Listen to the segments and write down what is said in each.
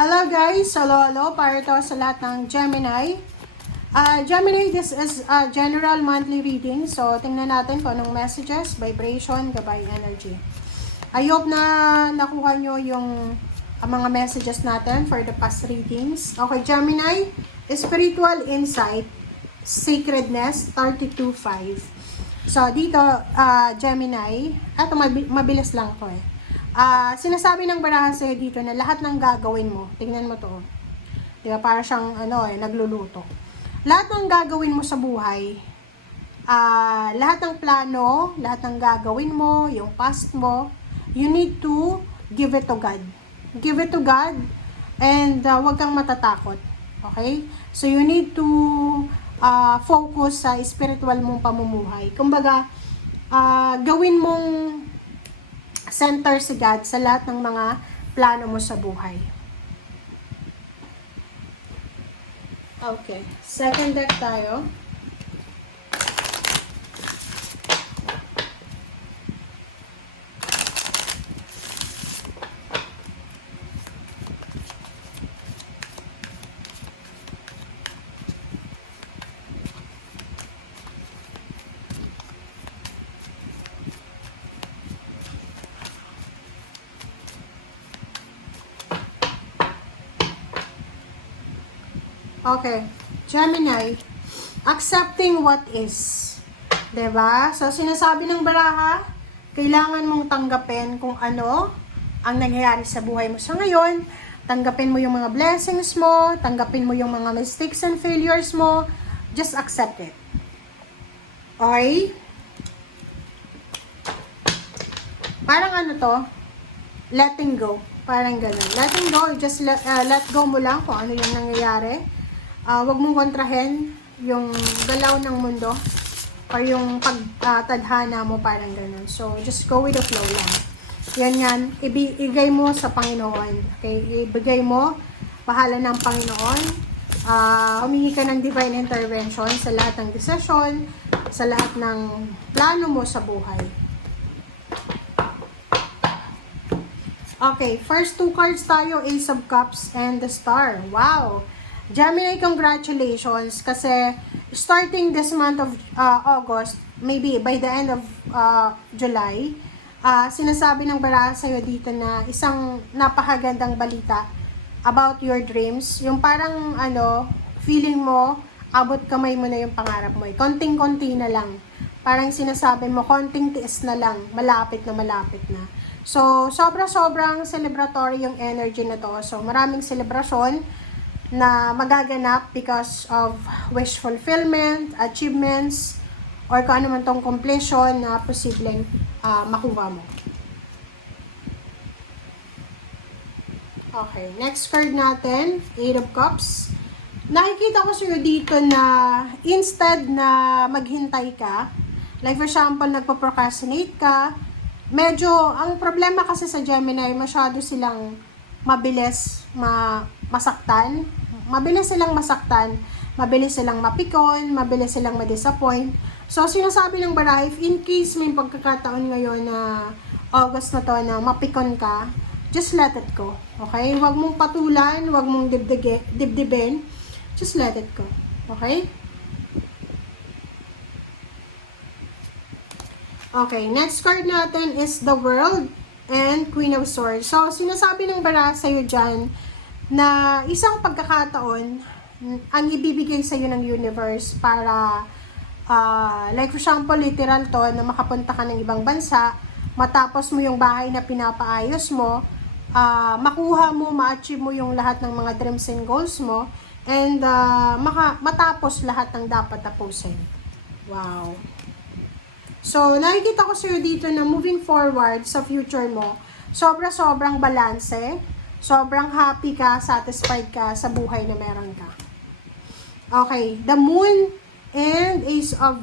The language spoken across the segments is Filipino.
Hello guys! Hello! Para to sa lahat ng Gemini. Gemini, this is a general monthly reading. So, tingnan natin kung anong messages, vibration, gabay, energy. I hope na nakuha nyo yung mga messages natin for the past readings. Okay, Gemini, spiritual insight, sacredness, 32.5. So, dito, Gemini, eto mabilis lang to eh. Sinasabi ng barahan sa'yo dito na lahat ng gagawin mo, tingnan mo to, diba, para siyang nagluluto. Lahat ng gagawin mo sa buhay, lahat ng plano, lahat ng gagawin mo, yung past mo, you need to give it to God. Give it to God and huwag kang matatakot. Okay? So you need to focus sa spiritual mong pamumuhay. Kumbaga, gawin mong center si God sa lahat ng mga plano mo sa buhay. Okay. Second deck tayo. Okay, Gemini, accepting what is. Diba? So, sinasabi ng baraha, kailangan mong tanggapin kung ano ang nangyayari sa buhay mo sa ngayon. Tanggapin mo yung mga blessings mo, tanggapin mo yung mga mistakes and failures mo. Just accept it. Okay? Parang ano to? Letting go. Parang ganun. Letting go, just let go mo lang kung ano yung nangyayari. Wag mong kontrahin yung galaw ng mundo or yung pagtadhana mo, parang ganun. So, just go with the flow lang. Yan. Ibigay mo sa Panginoon. Okay? Ibigay mo, pahala ng Panginoon. Humingi ka ng divine intervention sa lahat ng decision, sa lahat ng plano mo sa buhay. Okay, first two cards tayo, Ace of Cups and the Star. Wow! Gemini, congratulations kasi starting this month of August, maybe by the end of July, sinasabi ng baraha sa'yo dito na isang napakagandang balita about your dreams. Yung parang feeling mo, abot kamay mo na yung pangarap mo. Konting-konti na lang. Parang sinasabi mo, konting tiis na lang, malapit na. So, sobrang celebratory yung energy na to. So, maraming selebrasyon na magaganap because of wish fulfillment, achievements, or kung ano man tong completion na posibleng makuha mo. Okay, next card natin, Eight of Cups. Nakikita ko sa'yo dito na instead na maghintay ka, like for example, nagpo-procrastinate ka, medyo, ang problema kasi sa Gemini, masyado silang mabilis masaktan, mabilis silang mapikon, mabilis silang ma-disappoint. So, sinasabi ng baraha, if in case may pagkakataon ngayon na August na to na mapikon ka, just let it go. Okay? Huwag mong patulan, huwag mong dibdibin. Just let it go. Okay? Okay, next card natin is the World and Queen of Swords. So, sinasabi ng baraha sa'yo dyan na isang pagkakataon ang ibibigay sa'yo ng universe para, like for example, literal to, na makapunta ka ng ibang bansa, matapos mo yung bahay na pinapaayos mo, makuha mo, ma-achieve mo yung lahat ng mga dreams and goals mo, and matapos lahat ng dapat tapusin. Wow! So, nakikita ko sa'yo dito na moving forward sa future mo, sobrang balanse, sobrang happy ka, satisfied ka sa buhay na meron ka. Okay, the Moon and Ace of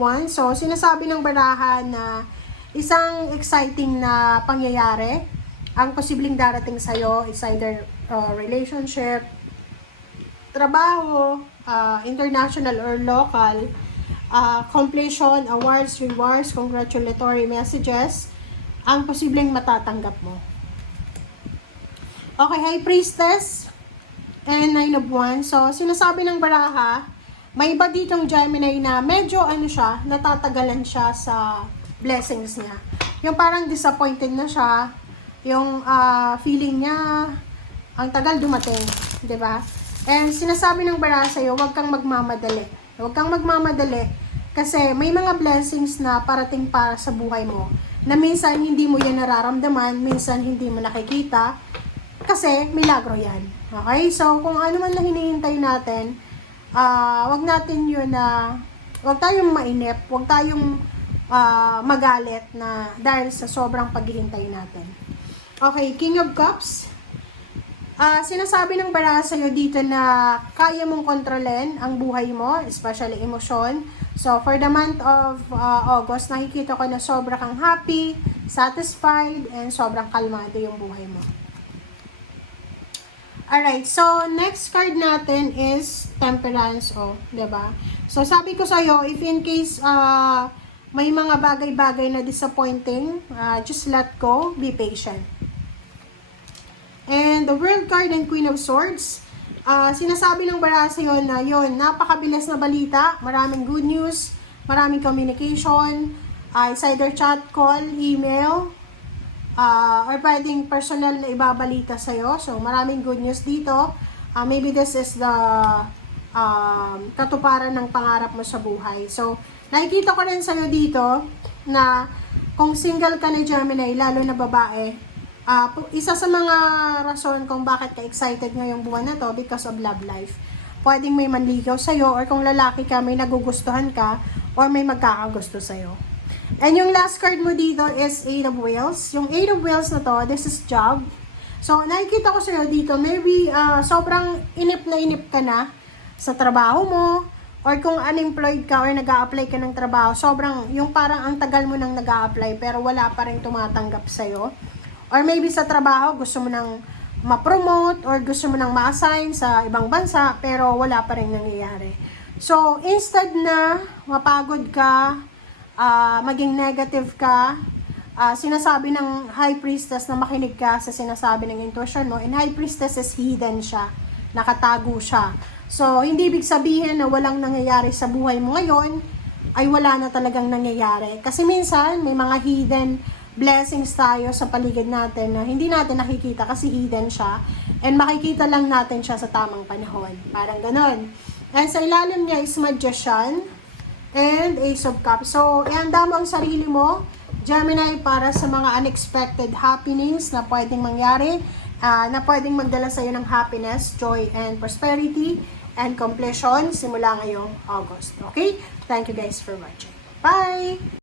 Wands. So, sinasabi ng baraha na isang exciting na pangyayari ang posibleng darating sa'yo is either relationship, trabaho, international or local, completion, awards, rewards, congratulatory messages, ang posibleng matatanggap mo. Okay, High Priestess and Nine of Wands. So, sinasabi ng baraha, may iba ditong Gemini na medyo natatagalan siya sa blessings niya. Yung parang disappointed na siya, yung feeling niya, ang tagal dumating, di ba? And sinasabi ng baraha sa'yo, huwag kang magmamadali. Huwag kang magmamadali kasi may mga blessings na parating para sa buhay mo na minsan hindi mo yan nararamdaman, minsan hindi mo nakikita kasi milagro yan. Okay? So, kung ano man na hinihintay natin, wag natin yun wag tayong mainip, wag tayong magalit na dahil sa sobrang paghihintay natin. Okay, King of Cups. Sinasabi ng baraha sa'yo dito na kaya mong kontrolin ang buhay mo, especially emosyon. So, for the month of August, nakikita ko na sobra kang happy, satisfied, and sobrang kalmado yung buhay mo. Alright, so next card natin is Temperance, diba? So, sabi ko sa'yo, if in case may mga bagay-bagay na disappointing, just let go, be patient. And the World card and Queen of Swords, sinasabi ng baraha sa'yo na yun, napakabilis na balita, maraming good news, maraming communication, it's either chat, call, email, or pwedeng personal na ibabalita sa'yo. So, maraming good news dito. Maybe this is the katuparan ng pangarap mo sa buhay. So, nakikita ko rin sa'yo dito na kung single ka na Gemini, lalo na babae, isa sa mga rason kung bakit ka excited ngayong buwan na to because of love life. Pwedeng may manligaw sa'yo or kung lalaki ka, may nagugustuhan ka or may magkakagusto sa'yo. And yung last card mo dito is Eight of Wheels. Yung Eight of Wheels na to, this is job. So, nakikita ko sa'yo dito, maybe sobrang inip ka na sa trabaho mo or kung unemployed ka or nag-a-apply ka ng trabaho, sobrang yung parang ang tagal mo nang nag-a-apply pero wala pa rin tumatanggap sa'yo. Or maybe sa trabaho, gusto mo nang ma-promote or gusto mo nang ma-assign sa ibang bansa pero wala pa rin nangyayari. So, instead na mapagod ka, maging negative ka, sinasabi ng High Priestess na makinig ka sa sinasabi ng intuition mo. And High Priestess is hidden siya, nakatago siya. So, hindi ibig sabihin na walang nangyayari sa buhay mo ngayon, ay wala na talagang nangyayari. Kasi minsan, may mga hidden blessings tayo sa paligid natin na hindi natin nakikita kasi hidden siya. And makikita lang natin siya sa tamang panahon. Parang ganon. And sa ilalim niya is Magician and Ace of Cups. So, ihanda mo ang sarili mo, Gemini, para sa mga unexpected happenings na pwedeng mangyari, na pwedeng magdala sa'yo ng happiness, joy, and prosperity, and completion simula ngayong August. Okay? Thank you guys for watching. Bye!